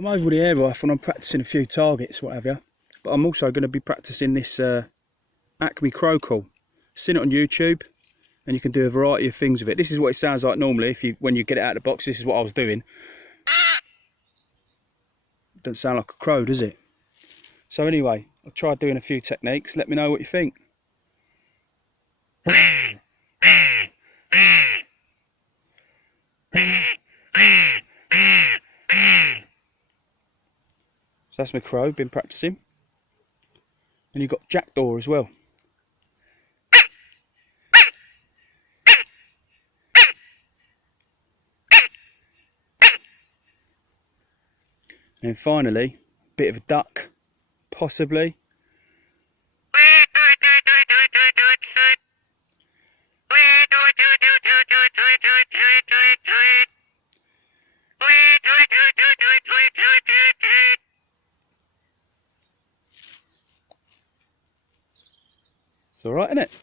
I'm over with the air rifle and I'm practicing a few targets, what have you. But I'm also going to be practicing this ACME crow call. Seen it on YouTube, and you can do a variety of things with it. This is what it sounds like normally when you get it out of the box. This is what I was doing. Doesn't sound like a crow, does it? So anyway, I've tried doing a few techniques. Let me know what you think. So that's my crow, been practicing. And you've got Jackdaw as well. And finally, a bit of a duck, possibly. It's alright, isn't it?